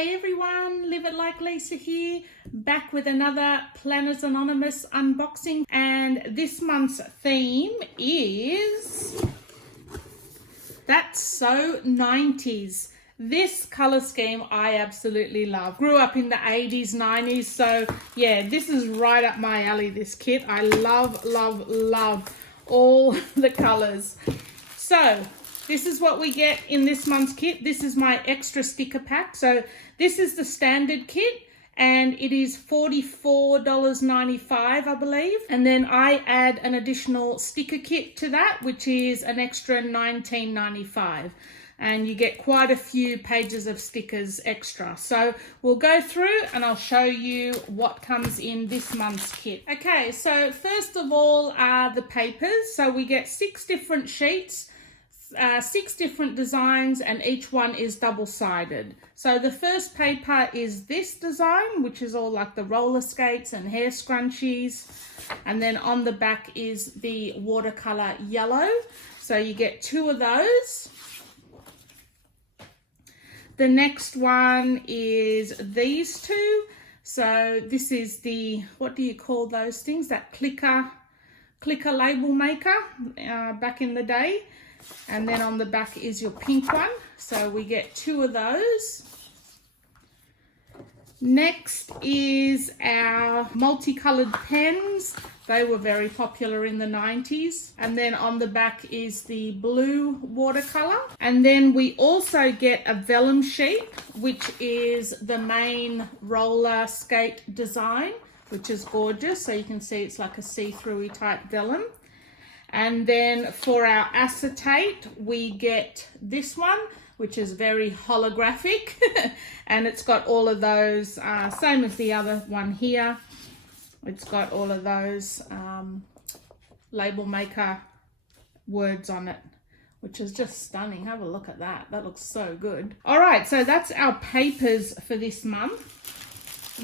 Hey everyone, Live It Like Lisa here, back with another Planners Anonymous unboxing, and this month's theme is That's So 90s. This color scheme I absolutely love. Grew up in the 80s, 90s, so yeah, this is right up my alley, this kit. I love, love, love all the colors. So this is what we get in this month's kit. This is my extra sticker pack. So this is the standard kit and it is $44.95, I believe. And then I add an additional sticker kit to that, which is an extra $19.95. And you get quite a few pages of stickers extra. So we'll go through and I'll show you what comes in this month's kit. Okay, so first of all are the papers. So we get 6 different sheets. 6 different designs, and each one is double-sided. So the first paper is this design, which is all like the roller skates and hair scrunchies, and then on the back is the watercolor yellow. So you get 2 of those. The next one is these 2. So this is the, what do you call those things, that clicker label maker back in the day. And then on the back is your pink one. So we get 2 of those. Next is our multicolored pens. They were very popular in the 90s. And then on the back is the blue watercolor. And then we also get a vellum sheet, which is the main roller skate design, which is gorgeous. So you can see it's like a see-through type vellum. And then for our acetate, we get this one, which is very holographic. And it's got all of those, same as the other one here. It's got all of those label maker words on it, which is just stunning. Have a look at that. That looks so good. All right, so that's our papers for this month.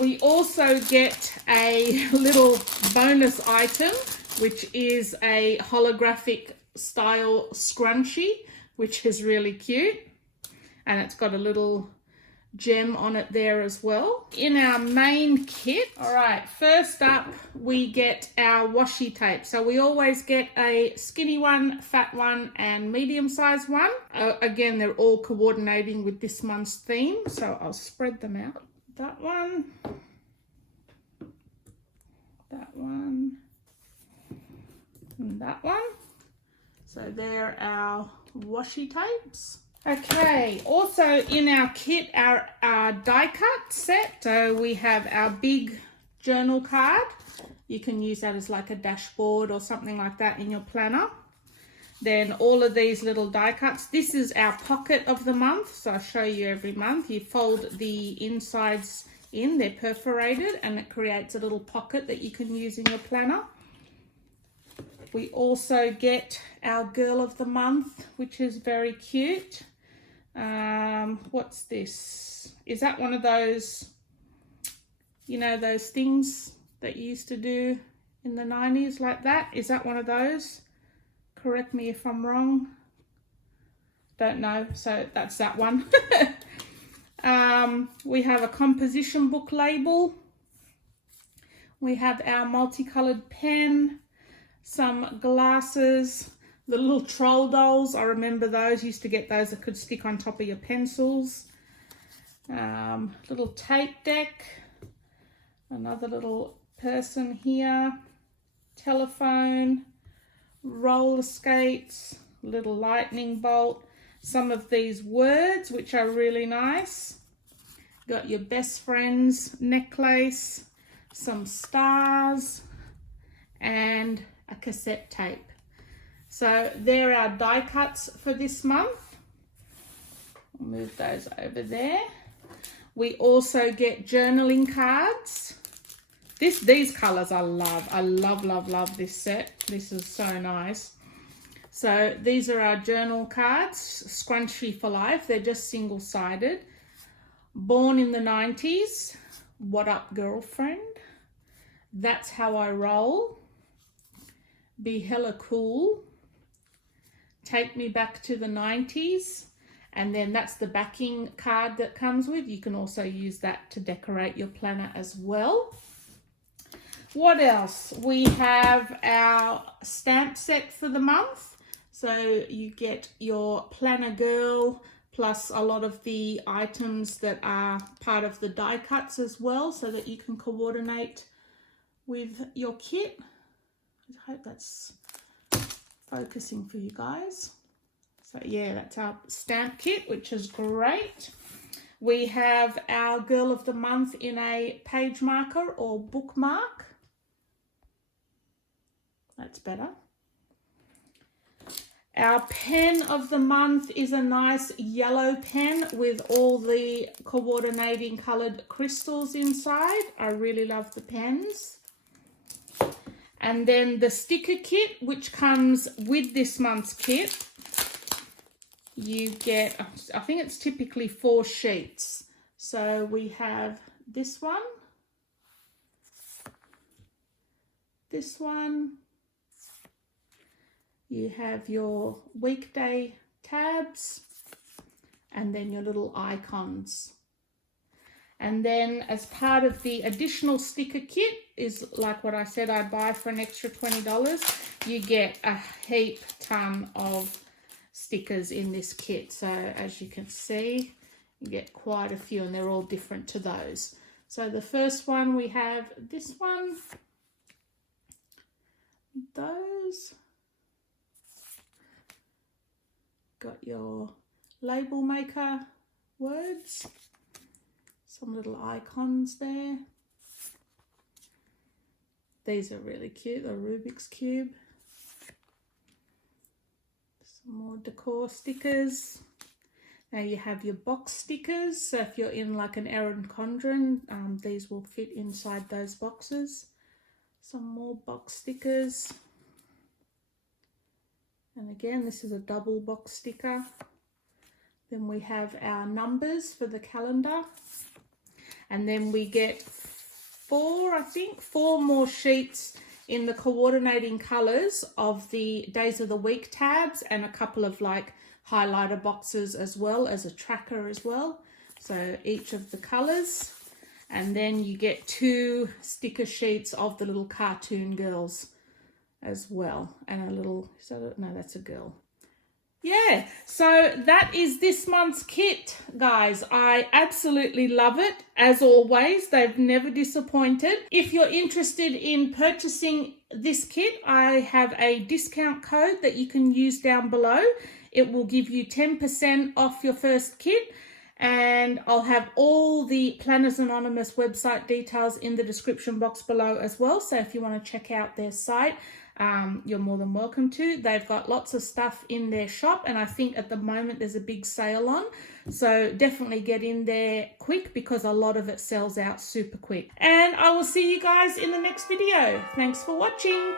We also get a little bonus item, which is a holographic style scrunchie, which is really cute. And it's got a little gem on it there as well. In our main kit, all right, first up, we get our washi tape. So we always get a skinny one, fat one, and medium-sized one. Again, they're all coordinating with this month's theme, so I'll spread them out. That one, and that one. So they're our washi tapes. Okay, also in our kit, our die cut set. So we have our big journal card. You can use that as like a dashboard or something like that in your planner. Then all of these little die cuts. This is our pocket of the month. So I'll show you every month. You fold the insides in, they're perforated, and it creates a little pocket that you can use in your planner. We also get our girl of the month, which is very cute. What's this? Is that one of those, you know, those things that you used to do in the 90s like that? Is that one of those? Correct me if I'm wrong. Don't know. So that's that one. We have a composition book label. We have our multicolored pen, some glasses, the little troll dolls. I remember those. Used to get those that could stick on top of your pencils. Little tape deck, another little person here, telephone, roller skates, little lightning bolt, some of these words which are really nice. Got your best friend's necklace, some stars, and a cassette tape. So there are our die cuts for this month. I'll move those over there. We also get journaling cards. These colors I love. I love, love, love this set. This is so nice. So these are our journal cards, scrunchy for life. They're just single-sided. Born in the 90s. What up, girlfriend? That's how I roll. Be hella cool. Take me back to the 90s. And then that's the backing card that comes with. You can also use that to decorate your planner as well. What else? We have our stamp set for the month. So you get your planner girl plus a lot of the items that are part of the die cuts as well, so that you can coordinate with your kit. I hope that's focusing for you guys. So yeah, that's our stamp kit, which is great. We have our girl of the month in a page marker or bookmark. That's better. Our pen of the month is a nice yellow pen with all the coordinating coloured crystals inside. I really love the pens. And then the sticker kit, which comes with this month's kit. You get, I think it's typically 4 sheets. So we have this one, this one. You have your weekday tabs and then your little icons. And then as part of the additional sticker kit is like what I said I'd buy for an extra $20. You get a heap ton of stickers in this kit. So as you can see, you get quite a few and they're all different to those. So the first one, we have this one, those. Got your label maker words, some little icons there. These are really cute, the Rubik's Cube. Some more decor stickers. Now you have your box stickers, so if you're in like an Erin Condren, these will fit inside those boxes. Some more box stickers. And again, this is a double box sticker. Then we have our numbers for the calendar. And then we get 4 more sheets in the coordinating colours of the days of the week tabs and a couple of like highlighter boxes as well as a tracker as well. So each of the colours. And then you get 2 sticker sheets of the little cartoon girls as well, and a little, no, that's a girl. Yeah, so that is this month's kit, guys. I absolutely love it. As always, they've never disappointed. If you're interested in purchasing this kit, I have a discount code that you can use down below. It will give you 10% off your first kit. And I'll have all the Planners Anonymous website details in the description box below as well. So if you want to check out their site, you're more than welcome to. They've got lots of stuff in their shop, and I think at the moment there's a big sale on. So definitely get in there quick because a lot of it sells out super quick. And I will see you guys in the next video. Thanks for watching.